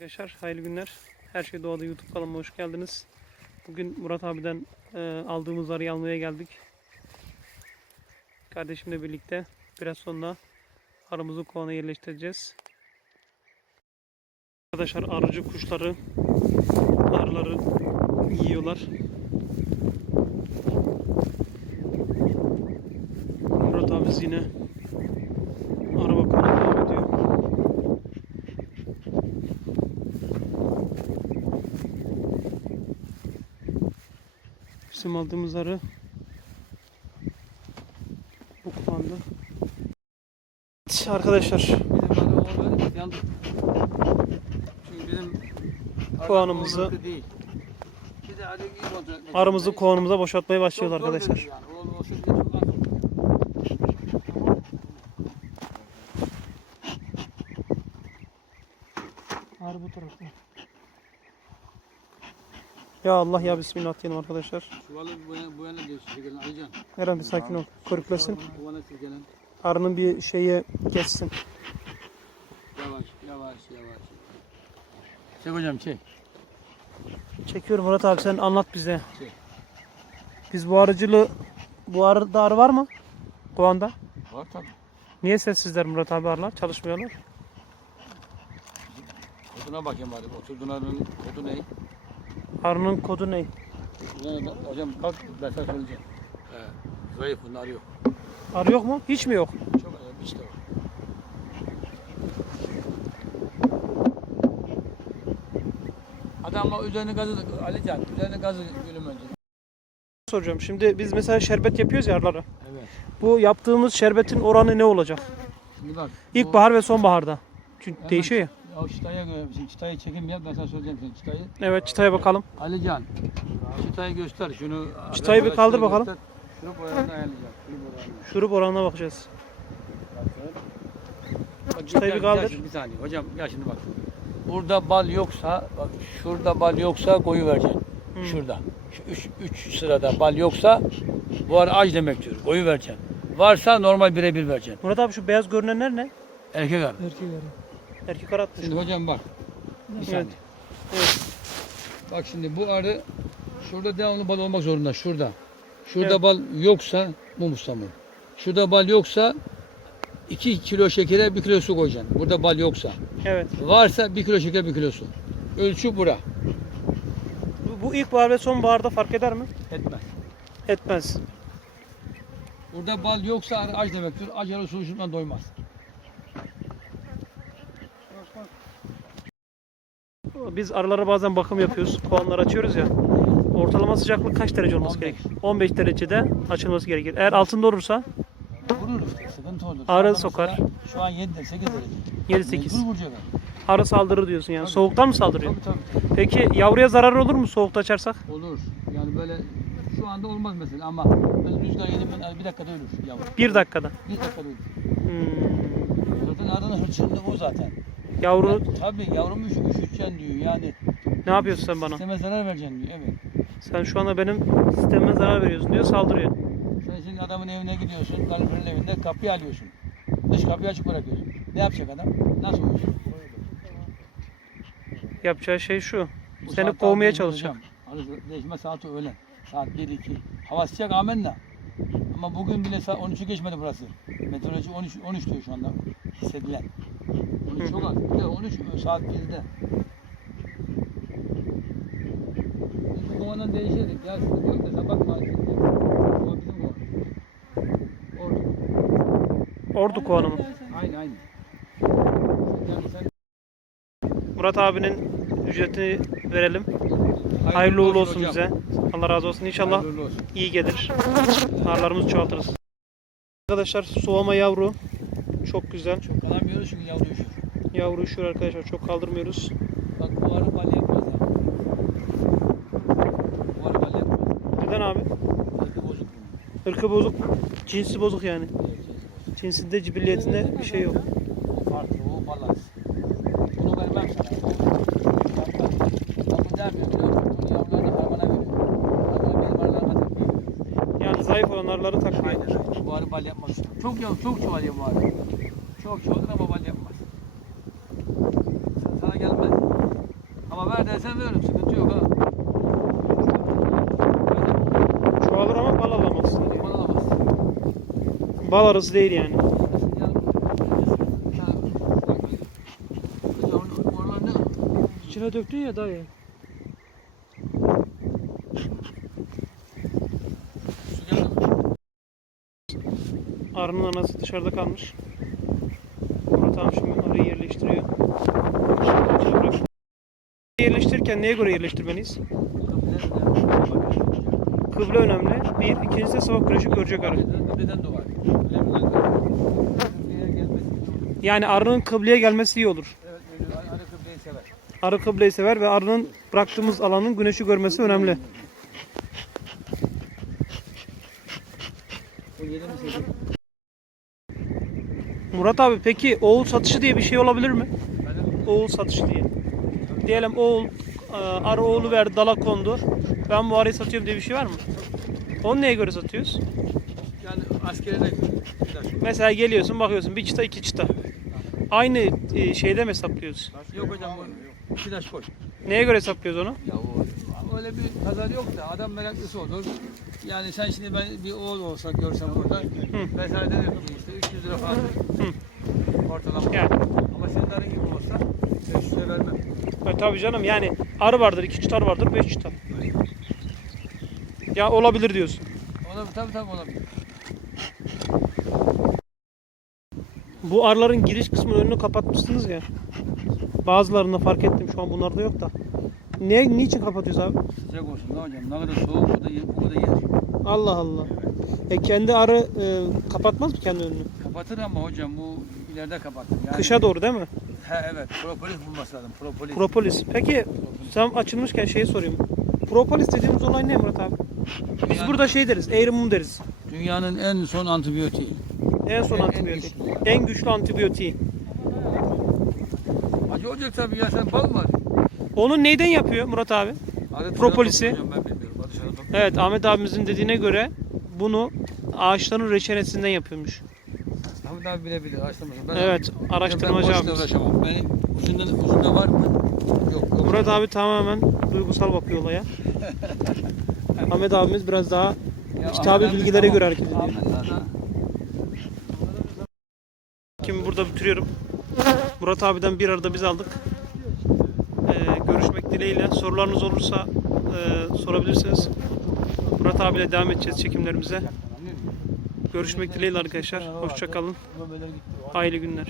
Arkadaşlar hayırlı günler. Her şey doğada YouTube kanalıma hoş geldiniz. Bugün Murat abiden e, aldığımız arıyı almaya geldik. Kardeşimle birlikte biraz sonra arımızı kovana yerleştireceğiz. Arkadaşlar arıcı kuşları arıları yiyorlar. Murat abimiz yine arı bakımına devam ediyor. Bizim aldığımız arı bu kumanda. Evet, arkadaşlar etmek arımızı kovanımıza boşaltmaya başlıyoruz arkadaşlar. Arı bu tarafta. Ya Allah ya Bismillah diyelim arkadaşlar. Çuvalı bu yana, bu yana diyor sirkelen Alican. Eren bir sakin ol. Körüklesin. Arının bir şeyi geçsin. Yavaş yavaş yavaş. Çek hocam çek. Çekiyorum Murat abi sen anlat bize. Çek. Biz bu arıcılığı bu arıda arı var mı? Kovanda. Var tabii. Niye sessizler Murat abi arılar? Çalışmıyorlar. Koduna bakayım hadi. Oturduğun arının kodu ne? Arının kodu ne? Hocam kalk ben sana söyleyeceğim. He, zayıf bunlar yok. Arı yok mu? Hiç mi yok? Çok önemli işte var. Adamla üzerine gazı, Alican, üzerine gazı gülüm önce. Soracağım. Şimdi biz mesela şerbet yapıyoruz ya arılara. Evet. Bu yaptığımız şerbetin oranı ne olacak? Şimdi bak. İlkbahar ve sonbaharda. Çünkü Hemen- değişiyor ya. Ya çıtaya bizim çıtayı çekim yap, ben sana söyleyeceğim senin çıtayı. Evet çıtaya bakalım. Alican, çıtayı göster, şunu. Çıtayı bir kaldır bakalım. göster. Şunu boyanını ayarlayacağım. Şurup oranına bakacağız. Bak, Çıtayı bir kaldır. şimdi Bir saniye hocam gel şimdi bak. Burada bal yoksa, bak şurada bal yoksa koyu vereceksin. Hmm. Şurada. Şu üç, üç sırada bal yoksa bu ara aç demektir. Koyu vereceksin. Varsa normal birebir vereceksin. Murat abi şu beyaz görünenler ne? Erkek arı. Erkek arı. Erkek arı atmış. Şimdi hocam bak. Bir saniye. Evet. Bak şimdi bu arı şurada devamlı bal olmak zorunda. Şurada. Şurada Evet. bal yoksa bu mustamı. Şurada bal yoksa 2 kilo şekere 1 kilo su koyacaksın. Burada bal yoksa. Evet. Varsa 1 kilo şeker 1 kilo su. Ölçü bura. Bu, bu ilkbahar ve sonbaharda fark eder mi? Etmez. Etmez. Burada bal yoksa arı aç demektir. Aç arı su şundan doymaz. Biz arılara bazen bakım yapıyoruz. Kovanlar açıyoruz ya. Ortalama sıcaklık kaç derece olması 15. gerekir? 15 derecede açılması gerekir. Eğer altında olursa Vurur sıkıntı olur. Arı sokar. Şu an 7 8 derece. 7-8. Mecbur vuracak arı. saldırır diyorsun yani. Tabii. Soğuktan mı saldırıyor? Tabii tabii. Peki yavruya zarar olur mu soğukta açarsak? Olur. Yani böyle şu anda olmaz mesela ama böyle rüzgar yedi mi bir dakikada ölür yavru. Bir dakikada. Bir dakikada ölür. Hmm. Zaten arının hırçınlığı o zaten. Yavru Ya, tabii yavrumu üşü, üşüteceksin diyor yani. ne yapıyorsun sen bana? Sisteme zarar vereceksin diyor evet. Sen şu anda benim sistemime zarar veriyorsun diyor saldırıyor. Sen şimdi adamın evine gidiyorsun, kaloriferin evinde kapıyı alıyorsun. Dış kapıyı açık bırakıyorsun. Ne yapacak adam? Nasıl uyusun? Yapacağı şey şu. Bu Seni saatte kovmaya abi çalışacak. hocam, Arı değişme saati öğlen. Saat 1-2. Hava sıcak amenna. Ama bugün bile saat 13'ü geçmedi burası. Meteoroloji 13, 13 diyor şu anda hissedilen. 13 çok az. Bir de 13 saat 1'de. Biz bu kovandan değişirdik. Ya sıkıntı yok da sabah mahallesinde. Kova bizim kova. Ordu. Ordu kovanı mı? Aynı aynı. Yani sen Murat abinin ücretini verelim. Hayırlı uğurlu olsun hocam. bize. Allah razı olsun. İnşallah Hayırlı olsun. iyi gelir. Narlarımızı çoğaltırız. Arkadaşlar soğama yavru. Çok güzel. Çok kalamıyoruz çünkü yavru üşür. Yavru üşür arkadaşlar. Çok kaldırmıyoruz. Bak bu arı bal yapmaz ha. Bu arı bal yapmaz. Neden abi? Arı bozuk. Irkı bozuk. Cinsi bozuk yani. Evet, evet. Cinsinde cibilliyetinde bir şey yok. Farklı, o balans. Bunu vermem sana. Bak bu ne yapıyor biliyor musun? Bunu yavrularını harmana veriyor. Harmana benim arılarıma takıyor. Yani zayıf olan takmıyor. Aynen. Bu arı bal yapmaz. Çok yav, çok bu arı. Çok çoğalır ama bal yapmaz. Sana gelmez. ver dersen veririm. Sıkıntı yok ha. Çoğalır ama bal alamaz. Bana alamaz. Bal arası değil yani. İçine döktün ya dayı. Arının anası dışarıda kalmış. Murat abi şimdi arıyı yerleştiriyor. Yerleştirirken neye göre yerleştirmeliyiz? Kıble önemli. Bir, ikincisi de sabah güneşi görecek arı. Yani arının kıbleye gelmesi iyi olur. Arı kıbleyi sever ve arının bıraktığımız alanın güneşi görmesi önemli. O yedi mi sekiz? Murat abi peki oğul satışı diye bir şey olabilir mi? Oğul satışı diye. Diyelim oğul, e, arı oğlu verdi dala kondu. Ben bu arıyı satıyorum diye bir şey var mı? Onu neye göre satıyoruz? yani askerine gider. Mesela geliyorsun bakıyorsun bir çıta iki çıta. Aynı e, şeyde mi hesaplıyoruz? Yok hocam bu iki taş koy. Neye göre hesaplıyoruz onu? Ya o öyle bir kazan yok da adam meraklısı olur. Yani sen şimdi ben bir oğul olsa görsem burada ben sana derim işte 300 lira falan derim. Ortalama. Yani. Ama senin arın gibi olsa 500 lira vermem. E, tabii canım yani arı vardır, iki çıtar vardır, beş çıtar. Ya olabilir diyorsun. Olabilir tabii tabii olabilir. Bu arıların giriş kısmının önünü kapatmışsınız ya. Bazılarında fark ettim şu an bunlarda yok da. Ne, niçin kapatıyoruz abi? Sıcak olsun ne hocam ne kadar soğuk o da yer. O da yer. Allah Allah. E kendi arı e, kapatmaz mı kendi önünü? Kapatır ama hocam bu ileride kapatır. Yani, Kışa doğru değil mi? He evet propolis bulması lazım propolis. Propolis. Peki tam açılmışken şeyi sorayım. Propolis dediğimiz olay ne Murat abi? Biz Yani- burada şey deriz, eğri mum deriz. Dünyanın en son antibiyotiği. En son En- en antibiyotik. güçlü. En güçlü antibiyotiği. Acı olacak tabii ya sen bal mı? Onu neyden yapıyor Murat abi? Arı Propolisi. Evet Ahmet abimizin dediğine göre bunu ağaçların reçinesinden yapıyormuş. Ahmet abi bilebilir araştırmasın. Ben Evet araştırmacı ben abimiz. uğraşamam. Benim ucunda, ucunda var mı? Yok. yok. Murat abi tamamen duygusal bakıyor olaya. Ahmet abimiz biraz daha Ya kitabi Ahmet abi bilgilere tamam. göre hareket ediyor. Ahmet abi- Kimi burada bitiriyorum. Murat abiden bir arada biz aldık. Ee, görüşmek dileğiyle. Sorularınız olursa e, sorabilirsiniz. Murat abiyle devam edeceğiz çekimlerimize. Görüşmek dileğiyle arkadaşlar. Hoşçakalın. Hayırlı günler.